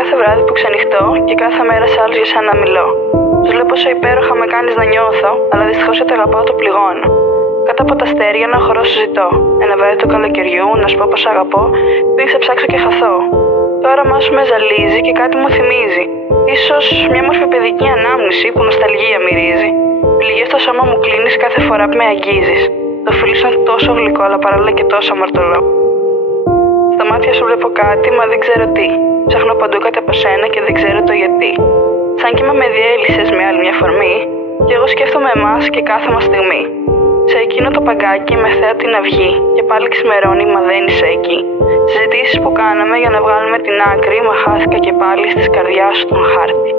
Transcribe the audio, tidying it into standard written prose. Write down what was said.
κάθε βράδυ που ξενυχτώ και κάθε μέρα σε άλλους για σένα μιλώ. Τους λέω πόσο υπέροχα με κάνεις να νιώθω, αλλά δυστυχώς γιατί αγαπάω το πληγώνω. Κάτω από τα αστέρια ένα χορό σου ζητώ. Ένα βράδυ του καλοκαιριού να σου πω πως αγαπώ, πριν σε ψάξω και χαθώ. Το όραμά σου με ζαλίζει και κάτι μου θυμίζει. Ίσως μια μορφή παιδική ανάμνηση που νοσταλγία μυρίζει. Πληγές στο σώμα μου κλείνεις κάθε φορά που με αγγίζεις. Το φίλι σου είναι τόσο γλυκό, αλλά παράλληλα και τόσο αμαρτωλό. Στα μάτια σου βλέπω κάτι, μα δεν ξέρω τι. Ψάχνω παντού κάτι από σένα και δεν ξέρω το γιατί. Σαν κύμα με διέλυσες με άλλη μια φορμή, και εγώ σκέφτομαι εμάς και κάθε μας στιγμή. Σε εκείνο το παγκάκι με θέα την αυγή, και πάλι ξημερώνει, μα δεν είσαι εκεί. Συζητήσεις που κάναμε για να βγάλουμε την άκρη, μα χάθηκα και πάλι στις καρδιάς σου τον χάρτη.